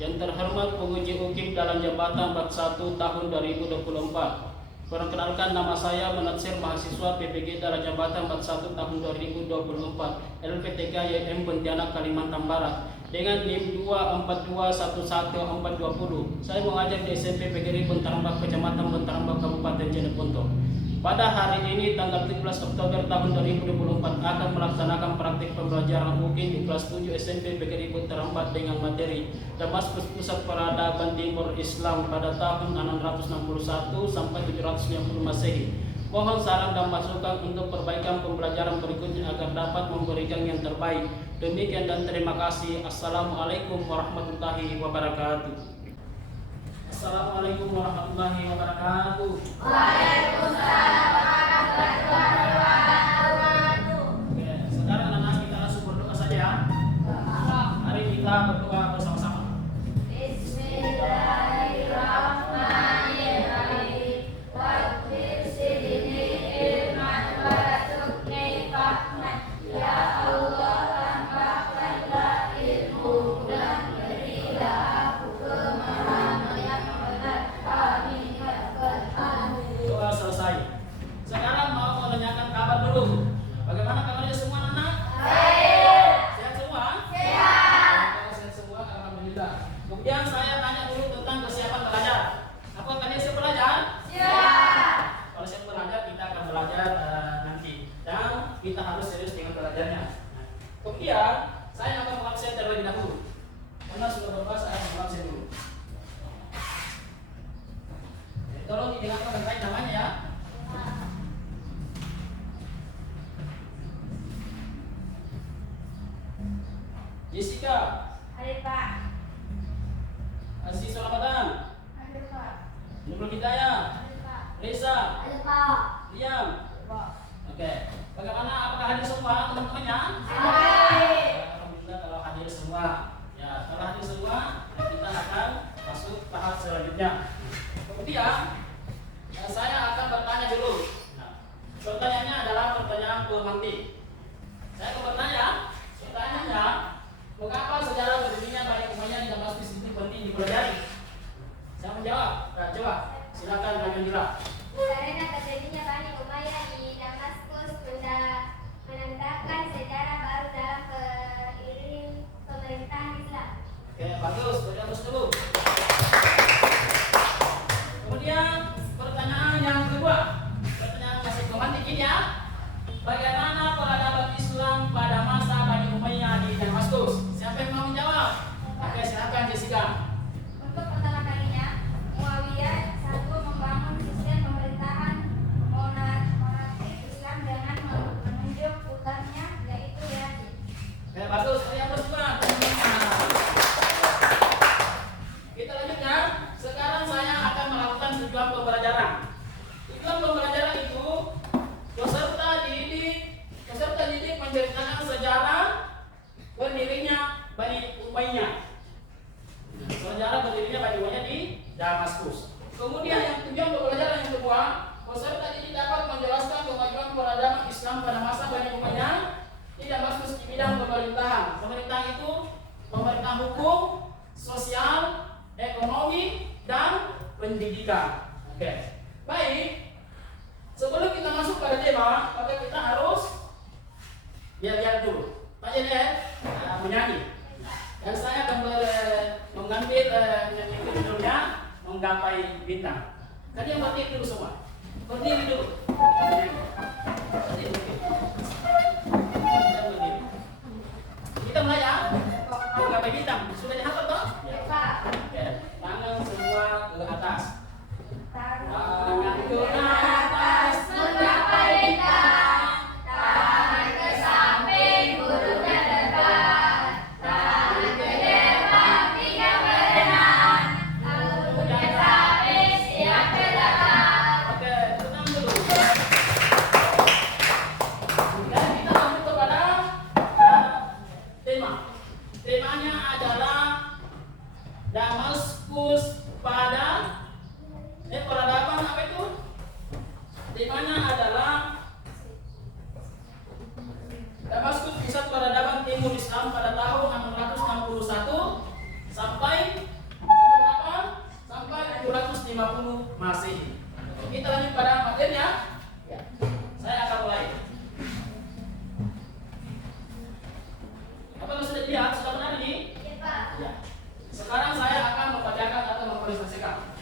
Yang terhormat penguji UKIM dalam jabatan bab 1 tahun 2024. Perkenalkan, nama saya Menatsir, mahasiswa PPG dalam jabatan bab 1 tahun 2024 LPTK YM Pontianak, Kalimantan Barat dengan NIM 242111420. Saya mengajar di SMP PGRI Bontarambak, Kecamatan Bontarambak, Kabupaten Jeneponto. Pada hari ini tanggal 17 Oktober tahun 2024 akan melaksanakan praktik pembelajaran UKIM di kelas 7 SMP PGRI Bontarambak dengan materi Damaskus Pusat Peradaban Timur Islam pada tahun 661 sampai 790 Masehi. Mohon saran dan masukan untuk perbaikan pembelajaran berikutnya agar dapat memberikan yang terbaik. Demikian dan terima kasih. Assalamualaikum warahmatullahi wabarakatuh. Assalamualaikum warahmatullahi wabarakatuh. Waalaikumsalam warahmatullahi wabarakatuh. Oke, sekarang anak-anak kita langsung berdoa saja. Mari kita berdoa bersama-sama. Bismillahirrahmanirrahim. Waghfir sidni ilman warzuqni fahman. Ya Allah, tambahkanlah ilmu dan berilah aku pemahaman yang benar. Amin ya rabbal alamin. Doa selesai. Sekarang mau menanyakan kabar dulu. Bagaimana kabarnya semua anak? Baik. Sehat semua? Sehat. Sehat semua, alhamdulillah. Kemudian saya tanya dulu tentang kesiapan belajar. Apakah kalian siap belajar? Siap. Kalau siap belajar, kita akan belajar nanti. Dan kita harus serius dengan belajarnya. Kemudian saya akan mengabsen terlebih dahulu. Karena sudah berubah, saya akan mengabsen dulu. Jadi, tolong didengarkan dengan baik namanya ya. Jessica, Ada Pak. Aziz Ramadan, Ada Pak. Nurul Hidayah, Ada Pak. Reza, Ada Pak. Liam. Oke, bagaimana? Apakah hadir semua teman-temannya? Baik. Alhamdulillah kalau hadir semua. Ya, kalau hadir semua, kita akan masuk tahap selanjutnya. Kemudian saya akan bertanya dulu. Nah, pertanyaannya adalah pertanyaan pemantik. Saya akan bertanya, pertanyaannya, mengapa sejarah berdirinya Bani Umayyah di Damaskus itu penting dipelajari? Saya menjawab. Nah, coba, silakan Bani Andila. Karena terjadinya Bani Umayyah di Damaskus menandakan sejarah baru dalam pemerintahan Islam. Oke, bagus, bagus dulu. Kemudian pertanyaan yang kedua, pertanyaan masih pemantik ini ya. Bagaimana peradaban Islam pada masa Bani Umayyah di Damaskus? Siapa yang mau menjawab? Oke, silakan Jessica. Untuk pertama kalinya, Muawiyah satu membangun sistem pemerintahan monarkis Islam dengan menunjuk putarnya yaitu Yazid. Oke, bagus. Yang kedua, kita lanjutkan. Sekarang saya akan melakukan tujuan pembelajaran. Tujuan pembelajaran itu peserta didik menceritakan sejarah berdirinya Bani Umayyah. Sejarah berdirinya Bani Umayyah di Damaskus. Kemudian yang tujuan pembelajaran yang kedua, peserta didik dapat menjelaskan kemajuan peradaban Islam pada masa Bani Umayyah di Damaskus di bidang pemerintahan. Pemerintahan itu pemerintahan hukum, sosial, ekonomi, dan pendidikan. Oke, baik. Sebelum kita masuk pada tema, maka kita harus lihat dulu. Pak Jenet menyanyi. Dan saya akan mengambil nyanyi judulnya Menggapai Bintang. Tadi yang berdiri dulu semua. Berdiri dulu. Berdiri. Kita mulai ya. Menggapai Bintang. Sudah dihafal toh? Ya, Pak. Oke. Tangan semua ke atas. Tangan ke atas. menggapai bintang, tangan ke samping burungnya terbang, tangan ke depan tiga berenang, lalu ke samping siap ke belakang. Oke, tenang dulu. Dan kita lanjut kepada tema. Temanya adalah Damaskus pada peradaban apa itu? Temanya adalah Damaskus Pusat Peradaban Timur Islam pada tahun 661 sampai 150 Masehi. Kita lanjut pada materinya. Ya. Saya akan mulai. Apa yang sudah dilihat? Sudah benar ini? Ya, Pak. Ya. Sekarang saya akan membacakan atau mempresentasikan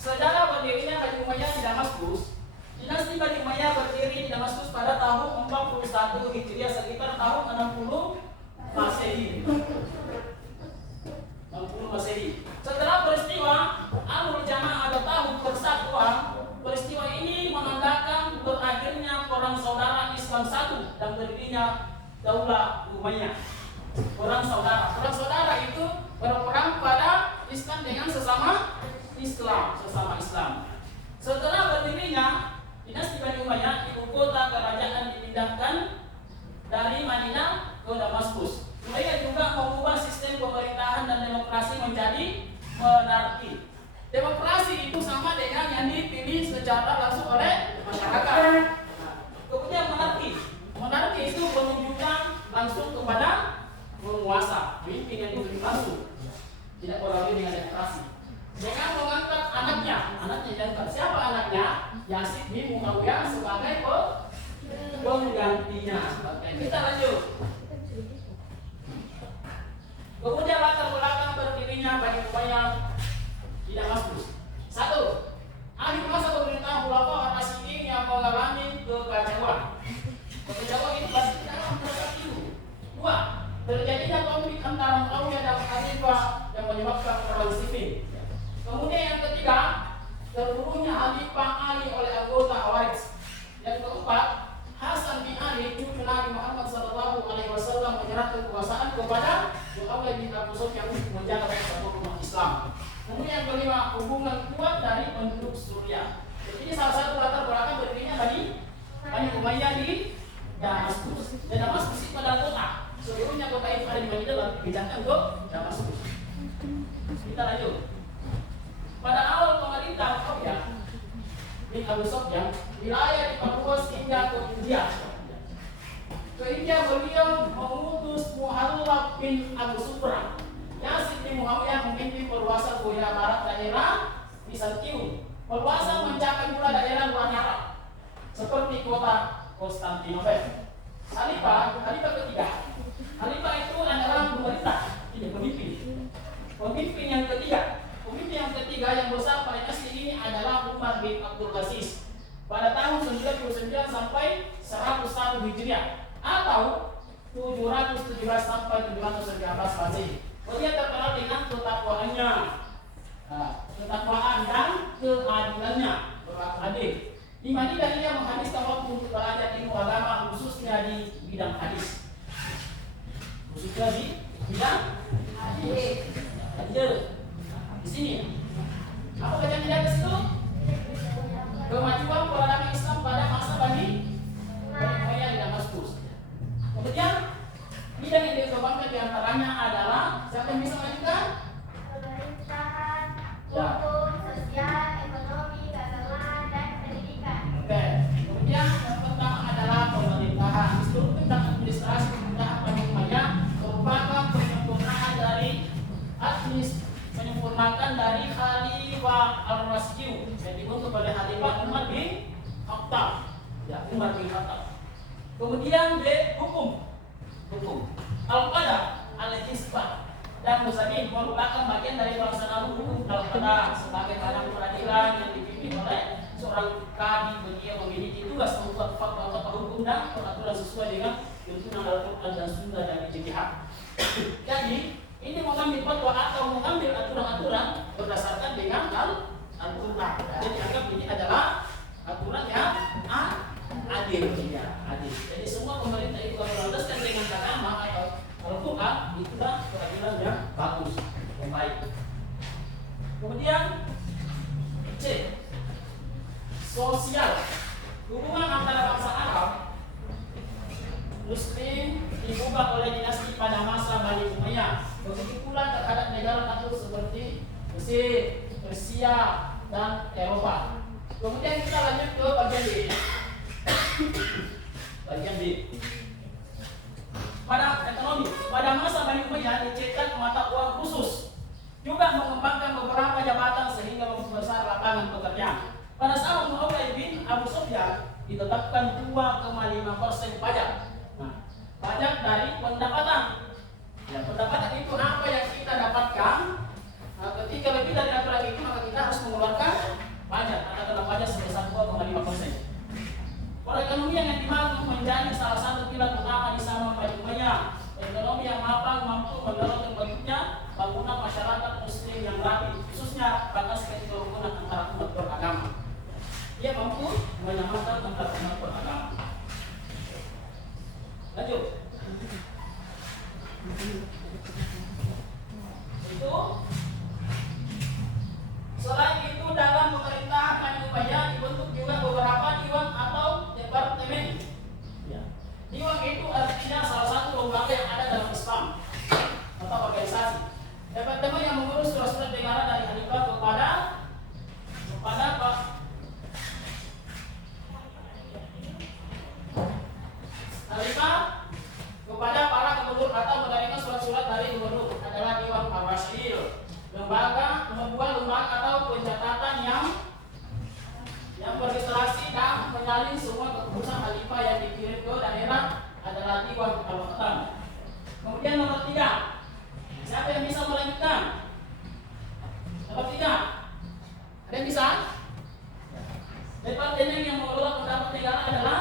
sejarah berdirinya Bani Umayyah di Damaskus. Dinasti Bani Umayyah berdiri di Damaskus pada tahun 41 Hijriah, sekitar tahun 60 Masehi. 60 Masehi. Setelah peristiwa Amrul Jamaah atau tahun persatuan, peristiwa ini menandakan berakhirnya perang saudara Islam satu dan berdirinya Daulah Umayyah. Perang saudara itu berperang pada Islam dengan sesama Islam. Setelah berdirinya dinasti Bani Umayyah, ibu kota kerajaan dipindahkan dari Madinah ke Damaskus. Mereka juga mengubah sistem pemerintahan dan demokrasi menjadi monarki. Demokrasi itu sama dengan yang dipilih secara langsung oleh masyarakat. Kemudian monarki itu menunjukkan langsung kepada penguasa, pemimpin yang dipilih langsung, tidak orang dengan demokrasi. Dengan mengangkat anaknya diangkat. Siapa anaknya? Yazid bin Muawiyah sebagai penggantinya. Oke, kita lanjut. Kemudian latar belakang berdirinya Bani Umayyah di Damaskus. 1. Akhir masa pemerintahan Khulafa ar-Rasyidin yang mengalami kekacauan. Kekacauan itu pasti dalam proses itu. 2. Terjadinya konflik antara Muawiyah dan Khalifah yang menyebabkan perang sipil. Kemudian yang ketiga, terbunuhnya Khalifah Ali oleh anggota Khawarij. Yang keempat, Hasan bin Ali cucu Nabi Muhammad SAW menyerahkan kekuasaan kepada Muawiyah bin Abu Sufyan untuk menjaga persatuan umat Islam. Kemudian yang kelima, hubungan kuat dari penduduk Suriah. Ini salah satu latar belakang berdirinya Bani Umayyah di Damaskus. Dan Damaskus itu adalah kota. Seluruhnya kota itu ada di Madinah lalu dipindahkan ke Damaskus. Kita lanjut. Pada awal pemerintah Muawiyah bin Abu Sufyan, wilayah di Papua hingga ke India. Beliau mengutus Muhallab bin Abu Sufran. Yazid bin Muawiyah memimpin perluasan wilayah barat daerah Bizantium. Perluasan mencapai pula daerah luar Arab seperti kota Konstantinopel. Khalifah ketiga. Khalifah itu adalah pemerintah, pemimpin yang ketiga. Pemimpin yang ketiga yang besar pada dinasti ini adalah Umar bin Abdul Aziz pada tahun 99 sampai 101 Hijriah atau 717 sampai 719 Masehi. Dia terkenal dengan ketakwaannya, ketakwaan dan keadilannya, berlaku adil. Di Madinah dia menghabiskan waktu untuk belajar ilmu agama, khususnya di bidang hadis. Di sini. Apa baca di atas itu? Kemajuan peradaban Islam pada masa Bani Umayyah di Damaskus. Kemudian bidang yang dikembangkan diantaranya adalah siapa yang bisa melanjutkan? Pemerintahan, hukum, sosial, ekonomi, keagamaan, dan pendidikan. Oke. Kemudian yang pertama adalah pemerintahan. Struktur dan administrasi pemerintahan Bani Umayyah merupakan penyempurnakan dari Khalifah Ar-Rasyid yang dibentuk oleh Khalifah Umar bin Khattab. Kemudian hukum Al-Qada, Al-Hisbah dan Muzamin merupakan bagian dari pelaksanaan hukum Al-Qada sebagai badan peradilan yang dipimpin oleh seorang kadi. Beliau memiliki tugas membuat fatwa hukum dan peraturan sesuai dengan tuntunan Al-Quran dan Sunnah dan ijtihad. Jadi ini mengambil fatwa atau mengambil aturan-aturan berdasarkan dengan Al-Quran. Jadi anggap ini adalah aturan yang adil. Jadi semua pemerintah itu kalau berlandaskan dengan agama atau Al-Quran, itulah peradilan yang bagus, yang baik. Kemudian C, sosial. Hubungan antara bangsa Arab Muslim diubah oleh dinasti pada masa Bani Umayyah. Begitu pula terhadap negara Katolik seperti Mesir, Persia, dan Eropa. Kemudian kita lanjut ke bagian B. Bagian B. Pada ekonomi, pada masa Bani Umayyah dicetak mata uang khusus, juga mengembangkan lapangan pekerjaan. Pada saat Muawiyah bin Abu Sufyan ditetapkan 2,5% pajak. Nah, pajak dari pendapatan. Ya, pendapatan itu apa yang kita dapatkan. Nah, ketika lebih dari aturan itu maka kita harus mengeluarkan pajak atau kena pajak sebesar 2,5%. Perekonomian yang dibangun menjadi salah satu pilar utama di zaman Bani Umayyah. Ekonomi yang mapan mampu mendorong terbentuknya bangunan masyarakat Muslim yang rapi, khususnya pada aspek kerukunan antara umat beragama. Ia mampu menyamakan antara umat beragama. Lanjut. Itu. Selain itu dalam pemerintah Bani Umayyah dibentuk juga beberapa diwan atau departemen. Ya. Diwan itu artinya salah satu lembaga yang ada dalam Islam atau organisasi. Departemen yang mengurus surat-surat negara dari khalifah kepada Pak khalifah kepada para gubernur atau menerima surat-surat dari gubernur adalah Diwan Ar-Rasyid. Membuat lembaga atau pencatatan yang beregistrasi dan menyalin semua keputusan khalifah yang dikirim ke daerah adalah Diwan Al-Muqtam. Kemudian nomor 3, siapa yang bisa melanjutkan? Nomor 3, ada yang bisa? Departemen yang mengelola pendapat negara adalah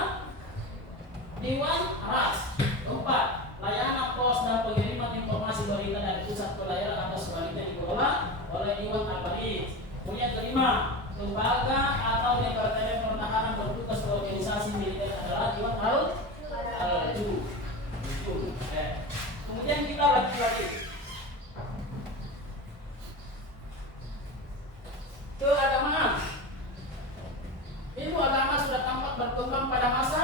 Diwan Ras. Keempat, layanan pos dan pengiriman informasi berita dari pusat ke daerah atau sebaliknya dikelola oleh Diwan Al-Barid. Kemudian kelima, lembaga atau departemen pertahanan bertugas organisasi militer adalah Diwan Al-Jum. Kemudian kita lagi keagamaan. Ilmu agama sudah tampak berkembang pada masa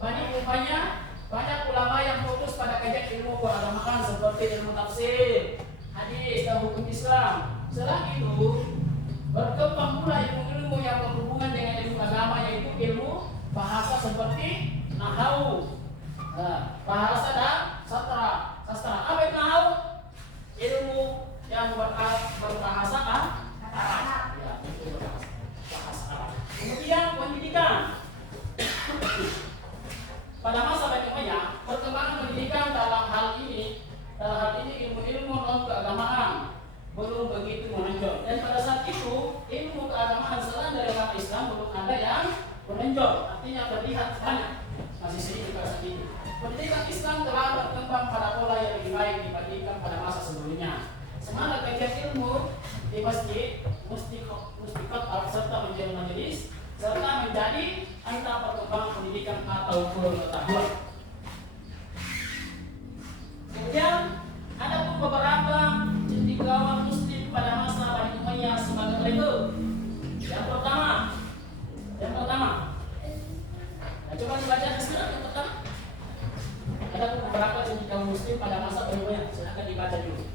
Bani Umayyah. Banyak ulama yang fokus pada kajian ilmu keagamaan seperti ilmu tafsir, hadis dan hukum Islam. Selain itu, berkembang pula ilmu-ilmu yang berhubungan dengan ilmu agama, yaitu ilmu bahasa seperti nahwu, bahasa dan sastra. Apa itu nahwu? Ilmu yang berbahasa Arab. Ya, itu bahasa Arab. Kemudian pendidikan. Pada masa Bani Umayyah, perkembangan pendidikan dalam hal ini ilmu-ilmu non keagamaan belum begitu menonjol. Dan pada saat itu ilmu keagamaan selain dari agama Islam belum ada yang menonjol. Artinya terlihat banyak, masih sedikit pada saat itu. Pendidikan Islam telah berkembang pada pola yang lebih baik dibandingkan pada masa sebelumnya. Semangat kajian ilmu di masjid, mustikot serta menjadi majelis serta menjadi antara perkembangan pendidikan atau pengetahuan. Kemudian ada pun beberapa cendekiawan Muslim pada masa Bani Umayyah sebagai berikut. Yang pertama, coba dibaca sekarang yang pertama. Ada pun beberapa cendekiawan Muslim pada masa Bani Umayyah. Silakan dibaca dulu.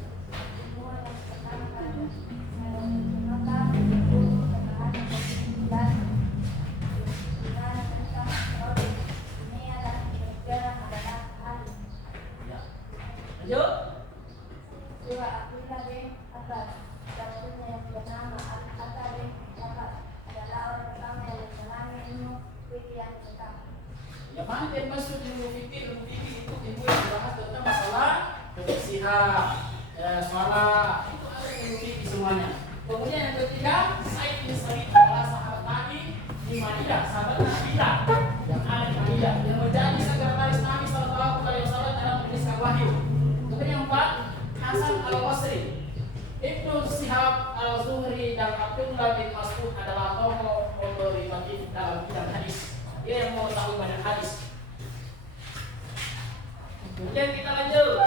Lanjut. Abdullah bin Abbas, yang bernama Al-Hatta bin Abbas, adalah orang pertama yang mengalami ilmu fikih yang lengkap. Yang mana dia masuk ilmu fikih itu ilmu yang membahas tentang masalah kebersihan, sholat, itu ada ilmu fikih semuanya. Kemudian yang ketiga, Said bin Said adalah sahabat Nabi di Madinah, sahabat Nabilah yang ada di Madinah, yang menjadi sekretaris Nabi Sallallahu Alaihi Wasallam dalam menuliskan wahyu. Kemudian yang keempat, Hasan Al-Basri, Ibnu Shihab Al-Zuhri dan Abdullah bin Mas'ud adalah tokoh otoritatif dalam bidang hadis. Dia yang mengetahui banyak hadis. Kemudian kita lanjut.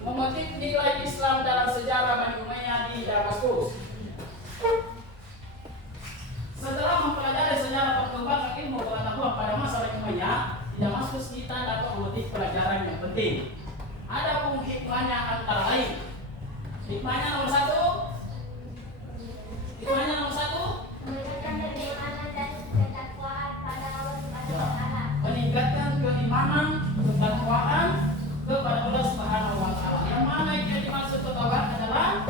Memetik nilai Islam dalam sejarah Bani Umayyah di Damaskus. Setelah mempelajari sejarah perkembangan ilmu pengetahuan pada masa Bani Umayyah di Damaskus, kita dapat memetik pelajaran yang penting. Ada pun hikmahnya antara lain. Hikmahnya nomor satu. Meningkatkan keimanan dan ketakwaan pada Allah Subhanahu wa Ta'ala. Meningkatkan keimanan, ketakwaan kepada Allah Subhanahu wa Ta'ala. Yang mana yang dimaksud ketakwaan adalah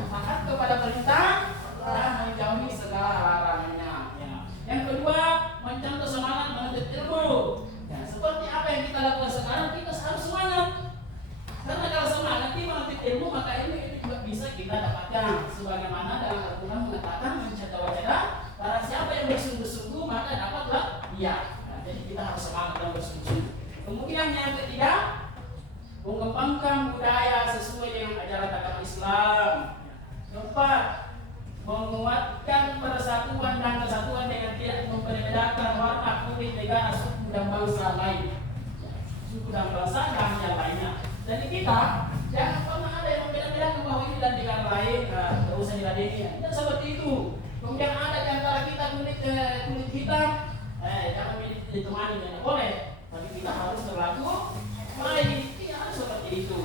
sebagaimana dalam Al-Quran mengatakan mencela-cela barang siapa yang bersungguh-sungguh maka dapatlah dia. Nah, jadi kita harus semangat dalam bersungguh-sungguh. Kemudian yang ketiga, mengembangkan budaya sesuai dengan ajaran agama Islam. Keempat, menguatkan persatuan dan kesatuan dengan tidak membedakan warna, kulit, negara, suku dan bangsa lain. Suku dan bangsa dan yang lainnya. Jadi kita jangan pernah ada yang membeda-bedakan bahwa ini dan negara lain, tidak usah diladeni. Tidak seperti itu. Kemudian ada di antara kita kulit hitam, jangan ditemani, tidak boleh. Tapi kita harus berlaku baik, tidak harus seperti itu.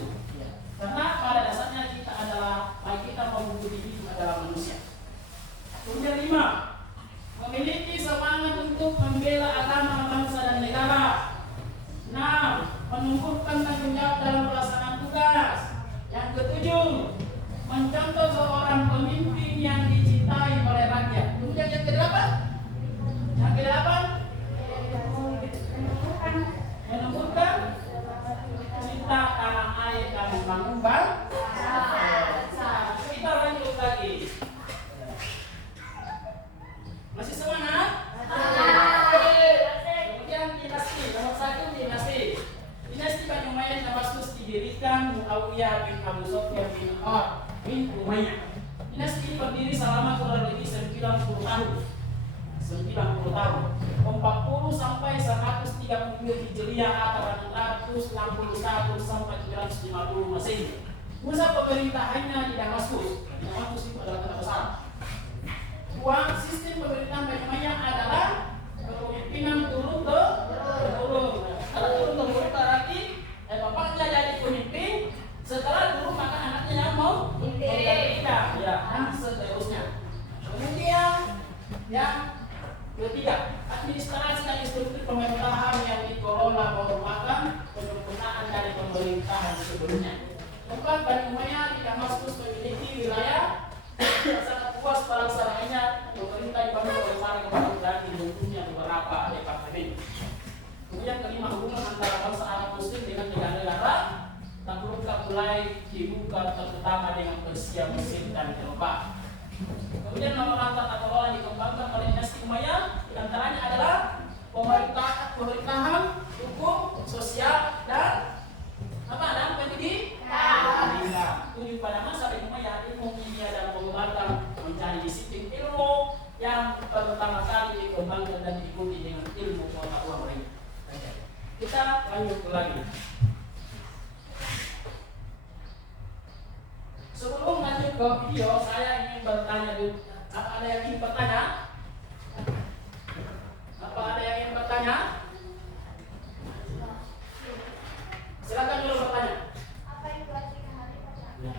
Karena pada dasarnya kita adalah, baik kita maupun itu adalah manusia. Kemudian 5, memiliki semangat untuk membela agama, bangsa dan negara. 6, menumbuhkan tanggung jawab dalam pelaksanaan tugas. Yang ke-7, mencontoh seorang pemimpin yang dicintai oleh rakyat. Kemudian yang ke-8, menumbuhkan cinta tanah air dan membangun bangsa. Kita lanjut lagi. Masih semangat? Kemudian dinasti, nomor 1 dinasti. Dinasti Bani Umayyah Damaskus didirikan Muawiyah bin Abu Sufyan bin Harb bin Umayyah. Dinasti ini berdiri selama kurang lebih 90 tahun. 90 tahun. 40 sampai 130 Hijriah atau 661 sampai 750 Masehi. Masa pemerintahannya di Damaskus. Damaskus itu adalah kota besar. Sistem pemerintahan Bani Umayyah adalah kepemimpinan turun temurun. Kalau turun temurun berarti bapaknya jadi pemimpin, setelah turun maka anaknya yang mau menggantikan, ya, dan seterusnya. Kemudian yang ketiga, administrasi dan struktur pemerintahan yang dikelola merupakan penyempurnaan dari pemerintahan sebelumnya. Keempat, Bani Umayyah di Damaskus memiliki wilayah sangat puas pelaksanaannya. Pemerintah dibangun oleh para kepala dan dibentuknya beberapa departemen. Kemudian kelima, hubungan antara bangsa Arab Muslim dengan negara-negara terbuka mulai dibuka terutama dengan Persia, Mesir dan Eropa. Kemudian nomor 4 tata kelola dikembangkan oleh dinasti Umayyah, di antaranya adalah pemerintahan, hukum, sosial dan pendidikan. Tujuh pada masa Bani Umayyah, ilmu kimia dan pengobatan mencari disiplin ilmu yang pertama kali dikembangkan dan diikuti dengan ilmu pengetahuan mereka. Kita lanjut lagi. Sebelum lanjut ke video, saya ingin bertanya dulu. Apa ada yang ingin bertanya? Silakan dulu bertanya. Apa itu artinya khalifah?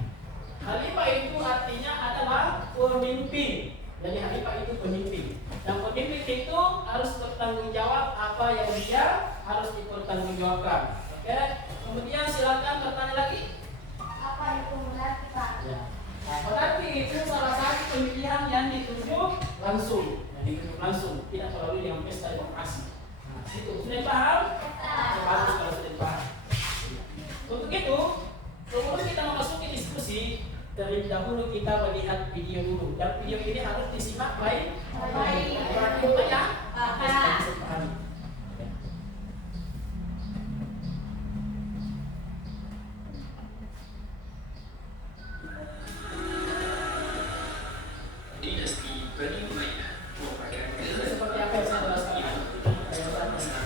Khalifah itu artinya adalah pemimpin. Jadi khalifah itu pemimpin. Dan pemimpin itu harus bertanggung jawab apa yang dia harus dipertanggungjawabkan. Oke. Kemudian silakan bertanya lagi. Apa itu munafik, Pak? Nah, berarti itu salah satu pemilihan yang ditunjuk langsung, tidak melalui dengan pesta demokrasi. Nah, itu sudah paham? Bagus kalau sudah paham. Untuk itu, sebelum kita memasuki diskusi, terlebih dahulu kita melihat video dulu. Dan video ini harus disimak baik. Berarti ya, kita bisa pahami. Dinasti Bani Umayyah merupakan Seperti apa yang saya jelaskan.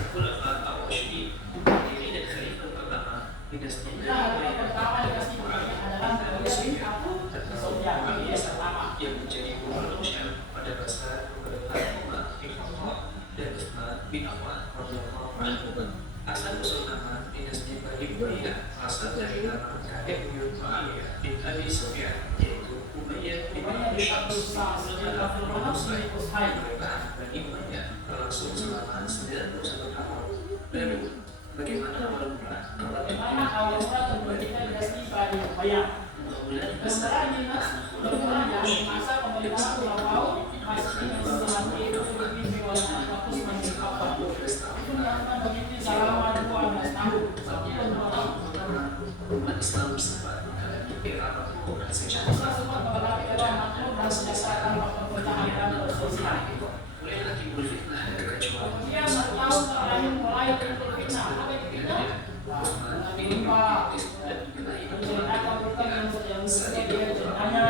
Khulafa Ar-Rasyidin, pendiri dan khalifah pertama dinasti Bani Umayyah. Pertama dinasti Umayyah adalah Yazid Abu Sufyan yang menjadi gubernur Syam pada masa pemerintahan Umar bin Khattab dan Utsman bin Affan radhiyallahu anhu. Asal usul nama dinasti Bani Umayyah asal dari nama kakek buyut Muawiyah bin Abi Sufyan, yaitu Umayyah bin Abi Syams. Setelah pemerintahan Bani Umayyah berlangsung selama 91 tahun. Lalu, bagaimana awal mula terbentuknya dinasti Bani Umayyah? Masa pemerintahan Khulafaul Rasyidin itu dipimpin oleh Abu Utsman bin Affan. Itu dilakukan pemimpin selama 12 tahun. umat Islam sempat menghadapi era reformasi. Sempat mengalami era dan sejahtera tanpa perpecahan dan perselisihan. Mulai lagi berfitnah dan kekacauan. Kemudian 1 tahun terakhir mulai berfitnah. Apa itu fitnah? Menimpa, menceritakan tentang yang sesuai dengan ceritanya.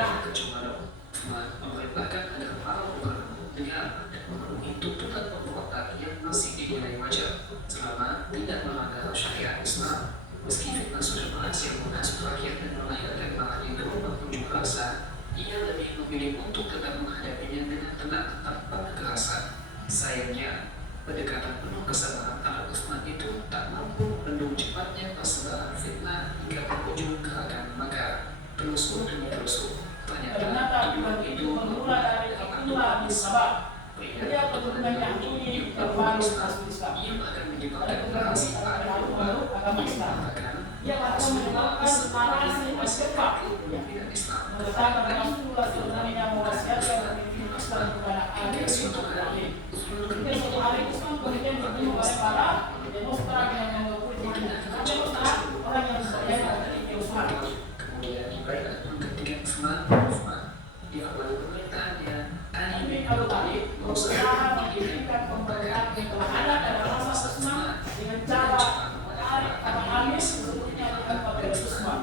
Memerintahkan agar para pemeran dengan dan memenuhi tuntutan perbuatan yang masih dinilai wajar selama tidak melanggar syariat Islam. Meski fitnah sudah berhasil menghasut rakyat dan melahirkan marah yang berubah unjuk rasa, ia lebih memilih untuk tetap menghadapinya dengan tenang tanpa kekerasan. Sayangnya, pendekatan penuh kesabaran ala Utsman itu tak mampu membendung cepatnya persebaran fitnah hingga berujung gerakan makar. Telusur demi telusur, Ternyata akibat itu bermula dari Abdullah bin Sabah. Dia keturunan Yahudi terbaru masuk Islam. Ia bahkan Pada menyebabkan generasi baru agama Islam. Ia bahkan menyebabkan narasi masyarakat mengatakan Rasulullah sebenarnya mewasiatkan pemimpin Islam kepada Ali bin Abi Thalib. Ketika suatu hari Islam kemudian dibunuh oleh para demonstran yang mengikuti demonstran orang yang berjaya dari Utsman. Kemudian ibarat menggantikan Utsman di awal pemerintahannya. Ali bin Abi Thalib berusaha mendirikan pemerintahan yang telah ada pada masa Utsman dengan cara menarik atau halus sebutnya bukan pada Utsman.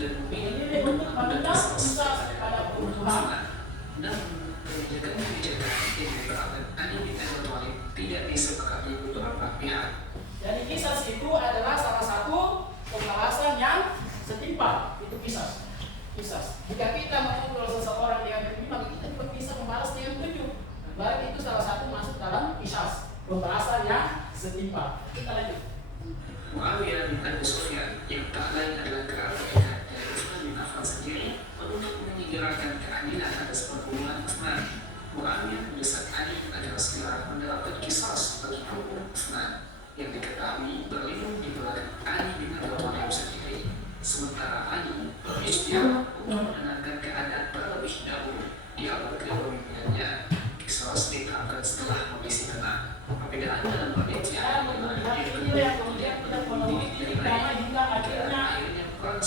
Ini untuk menendang Isa pada kebutuhan. Namun, kebijakan-kebijakan yang diterapkan Ali bin Abi Thalib tidak disepakati beberapa pihak. Jadi kisah itu adalah salah satu pembahasan yang setimpal. Itu kisah. Jika kita mengobrol seseorang dengan begini, maka kita juga bisa membahas dengan tujuh. Berarti itu salah satu masuk dalam kisah. Pembahasan yang setimpal. Kita lanjut. Muawiyah bin Abi Sufyan yang tak lain adalah kerabat dekat dari Utsman bin Affan sendiri menuntut menyegerakan keadilan atas pembunuhan Utsman. Muawiyah mendesak Ali agar segera menerapkan qisas bagi pembunuh Utsman yang diketahui berlindung di belakang Ali bin Abi Thalib sendiri. Sementara Ali berikhtiar untuk menenangkan keadaan terlebih dahulu di awal kepemimpinannya. Qisas diterapkan setelah kondisi tenang. Perbedaan dalam penelitian Inilah yang kemudian tidak memenuhi titik damai hingga akhirnya orang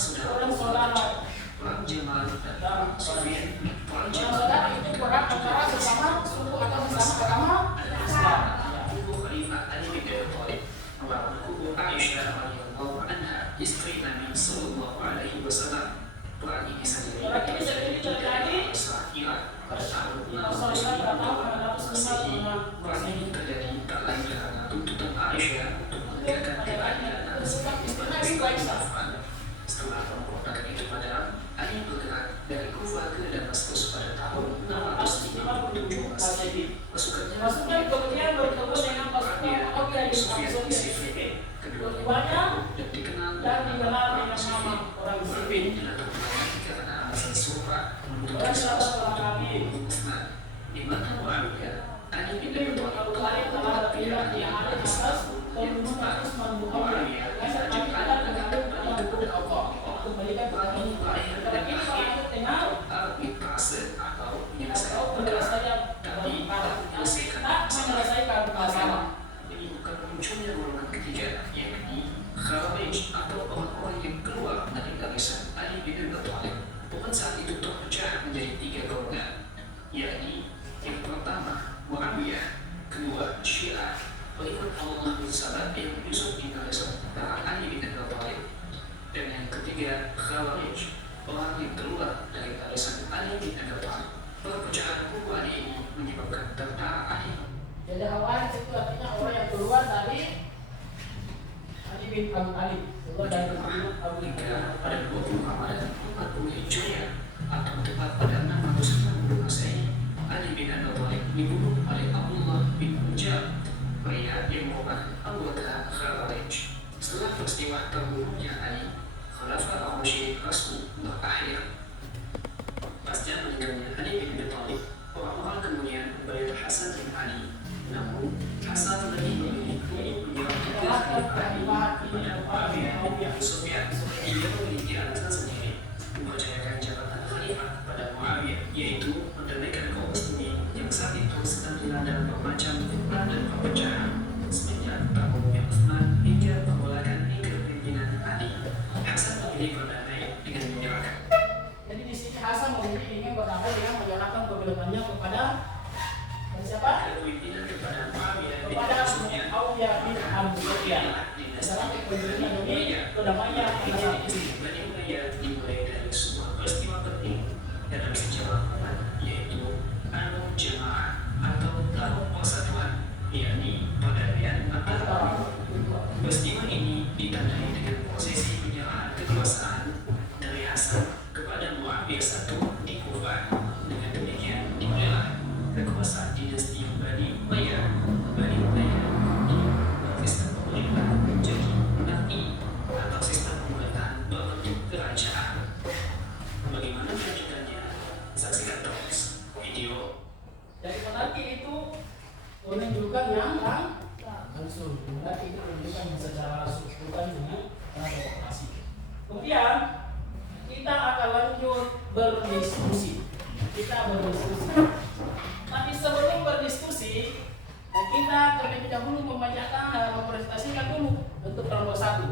saudara. Perang Jamal dan Perang Sufyan. Perang Orang Jamal saudara itu perang antara sesama suku atau sesama agama Islam. kubu Khalifah Ali bin Abi Thalib melawan kubu Aisyah radhiyallahu anha, istri Nabi sallallahu alaihi wasallam. Perang ini sendiri terjadi pada tahun 605 Masehi. Perang ini terjadi tak lain karena tuntutan Aisyah untuk menegakkan keadilan atas Utsman. Setelah pemberontakan itu padam, Ali bergerak dari Kufah ke Damaskus pada tahun 657 Masehi. Pasukan kemudian bertemu dengan pasukan Muawiyah bin Abi Sufyan. Keduanya dan dikenal dengan nama orang Siffin. karena alasan serupa menuntut Orang selatan telah kami. Utsman, di mana Muawiyah Ali bin Abi Ibn Abu Thalib telah berpihak di hari atas pembunuhan Utsman bin Affan. Karena kami ada dengan kepada Allah untuk memberikan perhatian kepada kita untuk dengar atau atau menyelesaikan tapi tak menyelesaikan masalah. ini bukan munculnya golongan ketiga, yakni Khawarij atau orang-orang yang keluar dari barisan Ali bin Abi Thalib. Bukan saat itu terpecah menjadi 3 golongan, yakni yang pertama Muawiyah, kedua Syiah, pengikut Allah bin Salam yang menyusun di barisan para Ali bin Abi Thalib, dan yang ketiga Khawarij, orang yang keluar dari barisan Ali bin Abi Thalib. Perpecahan kubu Ali ini menyebabkan tentara Ali. Jadi Khawarij itu artinya orang yang keluar dari Ali bin Abi Thalib, keluar dari keturunan Abu Hingga Bakar. pada 20 Ramadan 40 Hijriah atau tepat pada 660 Masehi, Ali bin Abi Thalib dibunuh oleh Abdullah bin Ujam, pria yang merupakan anggota Khawarij. Setelah peristiwa terbunuhnya Ali, Khalifah Ar-Rasyid Rasul berakhir. Pasca meninggalnya Ali bin Abi Thalib, orang-orang kemudian membayar Hasan bin Ali. Namun, Hasan lebih memilih untuk menyerahkan kekhalifahan kepada Muawiyah bin Abi Sufyan. Ia memiliki alasan sendiri mempercayakan jabatan khalifah pada Muawiyah, yaitu mendamaikan kaum muslimin yang saat itu sedang dilanda bermacam fitnah dan perpecahan semenjak terbunuhnya Utsman hingga pergolakan di kepemimpinan Ali. Hasan memilih berdamai dengan menyerahkan. Jadi di sini Hasan memilih ingin berdamai Dinasti Bani Umayyah dimulai dari sebuah peristiwa penting dalam sejarah umat, yaitu Al-Jamaah atau Tahun Persatuan, yakni pergantian antara. Peristiwa ini ditandai dengan prosesi penyerahan kekuasaan dari Hasan kepada Muawiyah I di Kufah. Dengan demikian dimulailah kekuasaan dinasti Bani Umayyah. Bani Umayyah diubah sistem pemerintahan menjadi monarki atau sistem pemerintahan berbentuk kerajaan. Bagaimana kelanjutannya? Saksikan terus video. Dari monarki itu menunjukkan yang langsung. Monarki itu menunjukkan secara langsung, bukan dengan demokrasi. Kemudian kita akan lanjut berdiskusi. Tapi sebelum berdiskusi, kita terlebih dahulu mempresentasikan dulu untuk kelompok 1.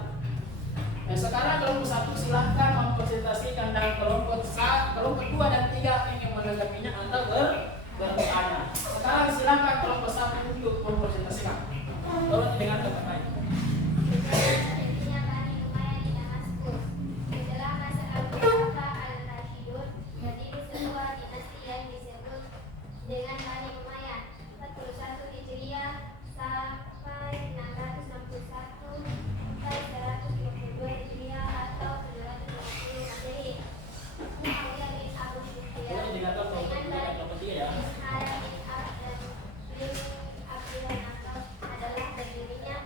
Nah, sekarang kelompok 1 silahkan mempresentasikan, dan kelompok 2 dan 3 ingin menanggapinya atau bertanya. Sekarang silahkan kelompok 1 untuk mempresentasikan. Tolong didengar baik-baik. Terjadinya Bani Umayyah di Damaskus. Setelah masa Al-Khulafa Al-Rashidun, berdiri sebuah dinasti yang disebut dengan Bani Umayyah. 41 Hijriah sampai 661 sampai 122 Hijriah atau 250 Masehi. Muawiyah bin Abu Sufyan Tolong didengarkan kelompok 3 ya. Ishaya bin Ab dan bin Abdullah Nasr adalah berdirinya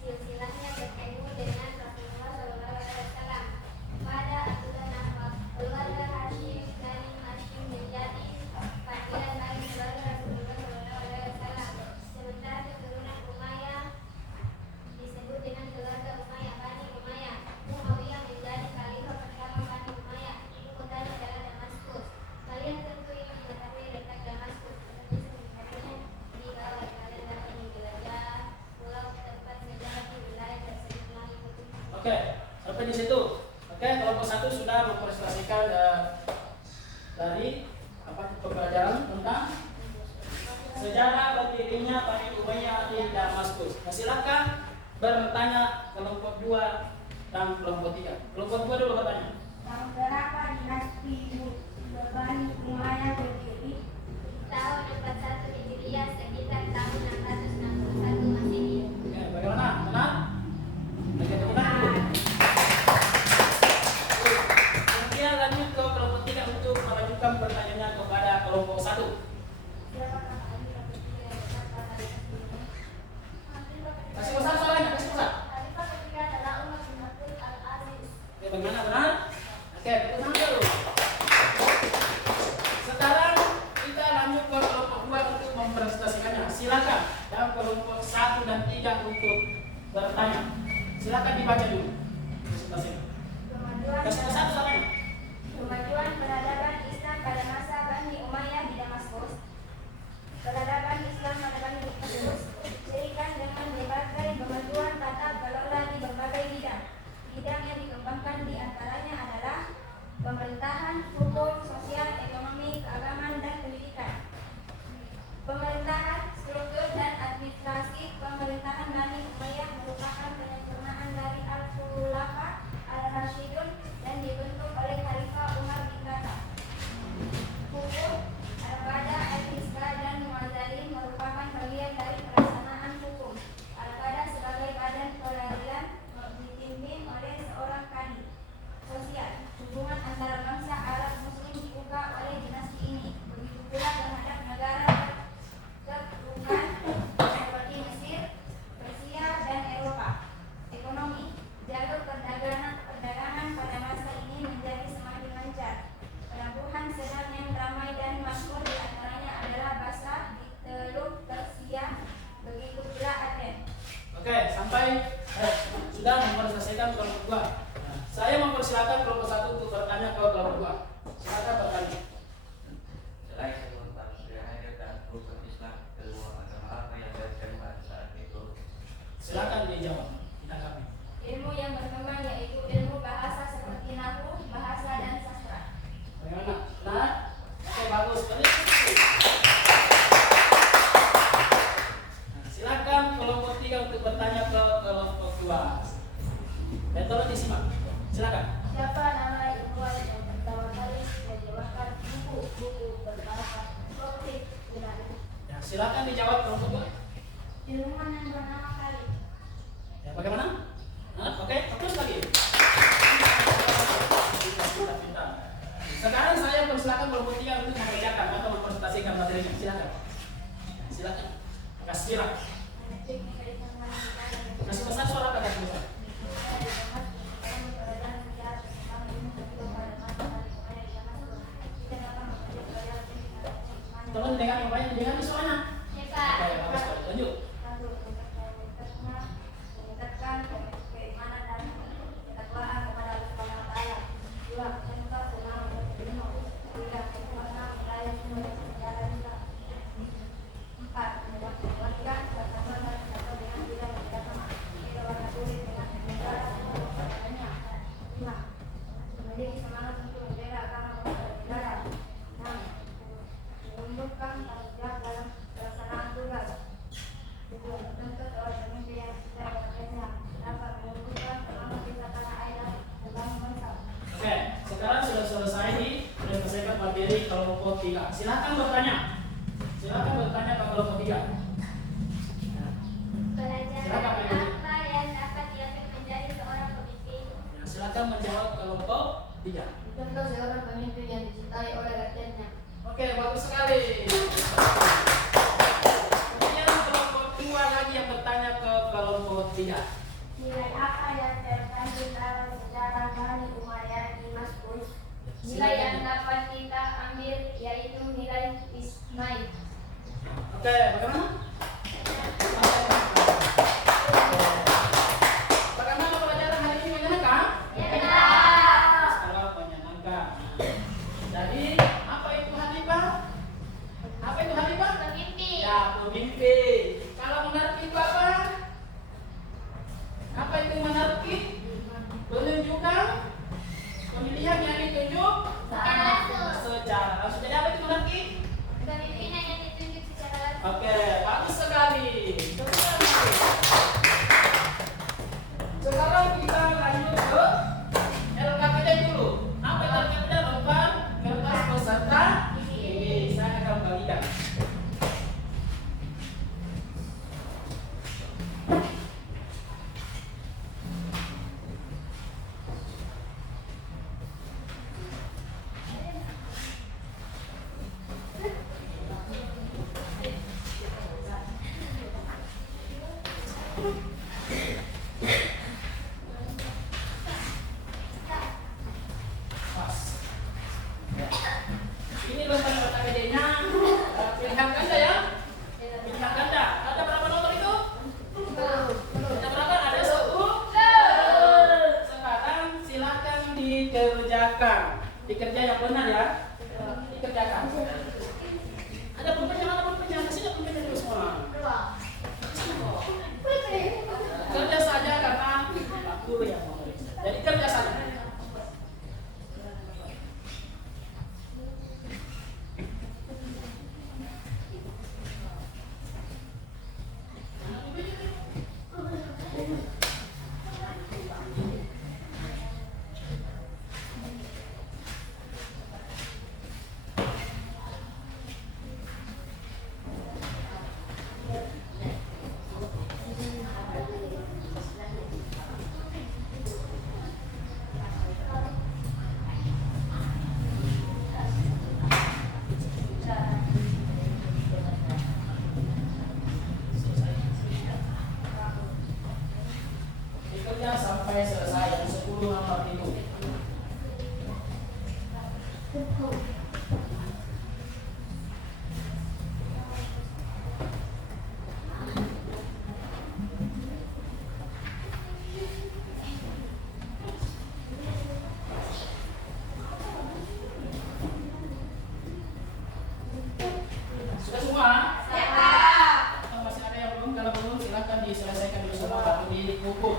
silsilahnya bertemu dengan Rasulullah SAW. Pada Abdullah Nasr, keluarga Hashim dari Hashim menjadi panggilan bagi keluarga Rasulullah SAW. Sementara keturunan Umayyah disebut dengan keluarga Umayyah. Bani Umayyah. Muawiyah menjadi khalifah pertama Bani Umayyah. Ibu kotanya adalah Damaskus. Kalian tentu ingin mengetahui letak Damaskus. Tetapi di bawah kalian dapat menjelajah pulau tempat sejarah di wilayah tersebut mengikuti. Oke, sampai di situ. Oke, kelompok 1 sudah mempresentasikan dari pembelajaran tentang sejarah berdirinya Bani Umayyah di Damaskus. Nah, silakan bertanya kelompok 2 dan kelompok 3. Kelompok 2 dulu bertanya. Tahun berapa dinasti Bani Umayyah berdiri? Tahun 41 Hijriah sekitar tahun 661 Masehi. Oke, bagaimana? Benar? Bagaimana dulu? Kemudian lanjut ke kelompok 3 untuk melanjutkan pertanyaannya kepada kelompok 1. Siapakah khalifah ketiga yang besar pada dinasti ini? Kasih besar soalnya, kasih besar. Khalifah ketiga adalah Umar bin Abdul Al-Aziz. Oke, bagaimana? Benar? Oke, betul dulu. Sekarang kita lanjut ke kelompok 2 untuk mempresentasikannya. Silakan. Dan kelompok 1 dan 3 untuk bertanya. Silakan dibaca dulu presentasinya. Kasih besar soalnya. Kemajuan peradaban Islam pada masa Bani Umayyah di Damaskus. Peradaban Islam pada Bani Damaskus diberikan dengan berbagai kemajuan tata kelola di berbagai bidang. Bidang yang dikembangkan di antaranya adalah pemerintahan, hukum, sosial, ekonomi, keagamaan, dan pendidikan. Pemerintahan, struktur, dan administrasi pemerintahan Bani Umayyah merupakan penyempurnaan dari Al-Khulafa Al-Rashidun dan dibentuk oleh Khalifah Umar bin Khattab. Hukum, Al-Qada, Al-Hizbah, dan Mu'adzalin merupakan bagian dari pelaksanaan hukum. Al-Qada sebagai badan peradilan dipimpin oleh seorang kadi. Sosial, hubungan antara bangsa Arab Muslim dibuka oleh dinasti ini. Begitu pula terhadap negara terbuka seperti Mesir, Persia, dan Eropa. Ekonomi, jalur perdagangan pada masa ini menjadi semakin lancar. Pelabuhan sedang yang ramai dan makmur di antaranya adalah Basra di Teluk Persia, begitu pula Aten. Oke, sampai sudah mempresentasikan kelompok 2. Nah, saya mempersilakan kelompok 1 untuk bertanya ke kelompok 2. Silakan bertanya. Selain sebuah dan rukun Islam, kedua agama apa yang berkembang saat itu? Silakan dijawab. Kita kami. Ilmu yang berkembang yaitu ilmu bahasa seperti nahwu, bahasa, dan sastra. Bagaimana? Nah, oke, bagus. Nah, silakan kelompok 3 untuk bertanya ke kelompok 2. Dan tolong disimak. Silakan. Nah, silakan dijawab kelompok 2. Ilmuwan yang bernama Khalid. Ya, bagaimana? Oke, fokus lagi. Pintar. Sekarang saya persilakan kelompok 3 untuk mengerjakan atau mempresentasikan materinya. Silakan. Silakan. Kasih gerak. Kasih besar suara kagak besar. Tolong dengar yang banyak, dengar suaranya. Ya, Pak. Oke, bagus. Lanjut. Meningkatkan keimanan dan ketakwaan kepada Allah Subhanahu wa taala. 2. Menentukan semangat dan ilmu. 3. Menyempurnakan wilayah sumber sejarah juga. 4. Menyebabkan pertemuan dan satu dengan tidak berbeda. Tidak warna kulit dengan negara sebenarnya. 5. Memiliki semangat untuk membela agama dan negara. 6. Menumbuhkan tanggung jawab dalam pelaksanaan tugas. 7. Menuntut oleh pemimpin yang tidak bekerja. 8. Menumbuhkan semangat cinta tanah air dan membangun bangsa. Oke, sekarang sudah selesai nih menyelesaikan materi kelompok 3. Silakan bertanya. Silakan bertanya ke kelompok 3. Pelajaran apa yang dapat diambil menjadi seorang pemimpin? Nah, silakan menjawab kelompok 3. Contoh seorang pemimpin yang dicintai oleh rakyatnya. Oke, bagus sekali. Kemudian kelompok 2 lagi yang bertanya ke kelompok 3. Nilai apa yang terkandung dalam sejarah Bani Umayyah di Mazkur? Nilai yang dapat kita ambil yaitu nilai Ismail. Oke, bagaimana? Bagaimana pelajaran hari ini, menyenangkan? Sangat menyenangkan. Jadi, apa itu khalifah? Apa itu khalifah? Pemimpin. Ya, pemimpin. Kalau monarki itu apa? Apa itu monarki? Penunjukan pemilihan yang ditunjuk secara langsung. Jadi apa itu monarki? Pemimpinan yang ditunjuk secara langsung. Oke, bagus sekali. Sekarang kita lanjut ke LKPD dulu. Apa itu LKPD? Lembar kertas peserta. Ini saya akan bagikan. Pas. Ini lembar LKPD-nya. Pilihan ganda ya. Pilihan ganda. Ada berapa nomor itu? Ada berapa? Ada 1. Sekarang silakan dikerjakan. Dikerja yang benar ya. Dikerjakan. Ada pulpennya, mana pulpennya? Kasih pulpennya dulu semua. Kerja saja karena aku yang mau meriksa. Jadi kerja saja. Dikerja sampai selesai yang 10 nomor itu. Sudah semua? Atau masih ada yang belum? Kalau belum silahkan diselesaikan dulu semua baru diukur.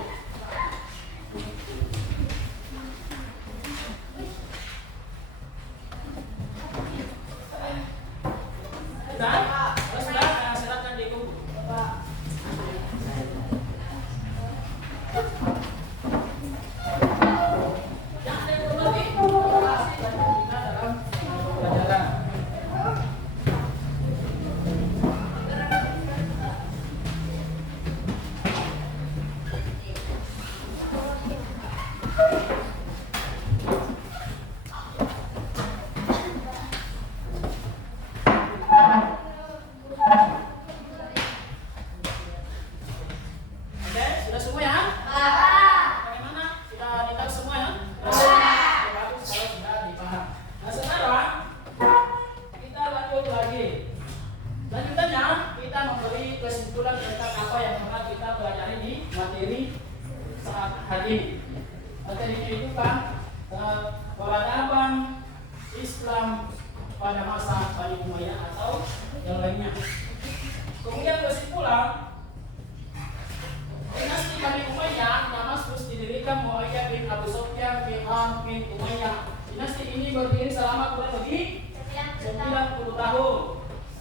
Marwah bin Umayyah. Dinasti ini berdiri selama kurang lebih 90 tahun.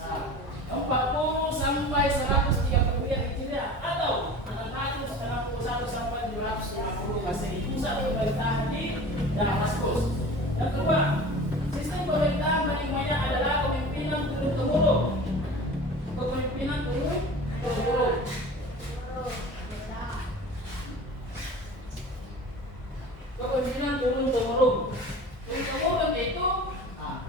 Nah, 40 sampai 133 Hijriah atau 661 sampai 750 Masehi. Pusat pemerintahan di Damaskus. Yang kedua, sistem pemerintahan Bani Umayyah adalah kepemimpinan turun-temurun. Kepemimpinan turun-temurun. Kepemimpinan turun-temurun. Turun-temurun itu,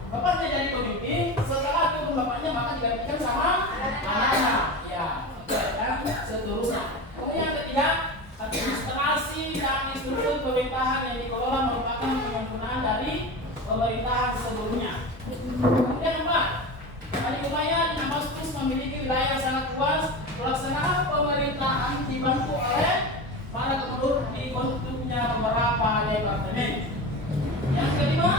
bapaknya jadi pemimpin, setelah turun bapaknya maka digantikan sama anaknya. Ya, dan seterusnya. Kemudian yang ketiga, administrasi dan struktur pemerintahan yang dikelola merupakan penyempurnaan dari pemerintahan sebelumnya. Kemudian empat, Bani Umayyah di Damaskus memiliki wilayah yang sangat luas. Pelaksanaan pemerintahan dibantu oleh para gubernur di bentuknya beberapa departemen. Yang kelima,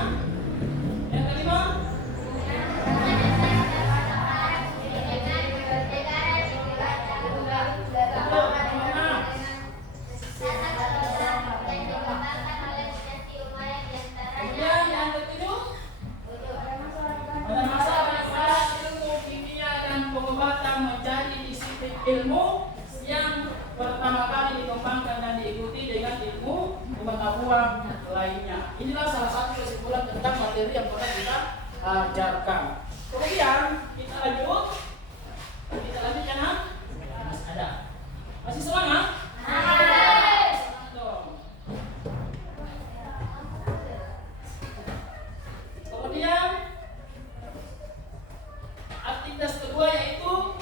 ilmu yang pertama kali dikembangkan dan diikuti dengan ilmu pengetahuan lainnya. Inilah salah satu kesimpulan tentang materi yang pernah kita ajarkan. Kemudian kita lanjut ya, nak? Masih ada? Masih semangat? Semangat dong. Kemudian aktivitas kedua yaitu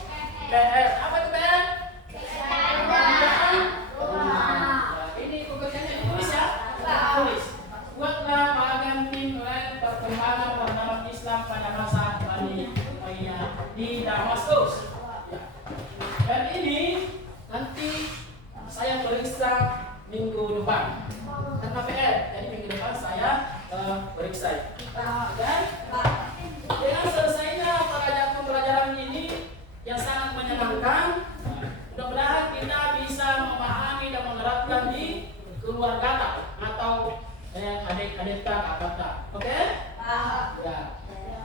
PR. Apa itu PR? Ini pekerjaannya ditulis ya? Tulis. Buatlah bagan nilai perkembangan peradaban Islam pada masa Bani Umayyah di Damaskus. Dan ini nanti saya periksa minggu depan. Karena PR, jadi minggu depan saya periksa. Dan dengan selesainya pembelajaran ini yang sangat menyenangkan, mudah-mudahan kita bisa memahami dan menerapkan di keluarga atau adik-adik kakak. Oke? Ya.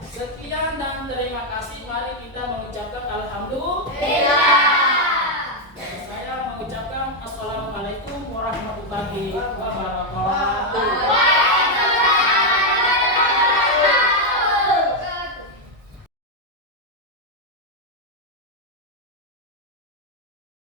Sekian dan terima kasih. Mari kita mengucapkan alhamdulillah. Saya mengucapkan assalamualaikum warahmatullahi wabarakatuh.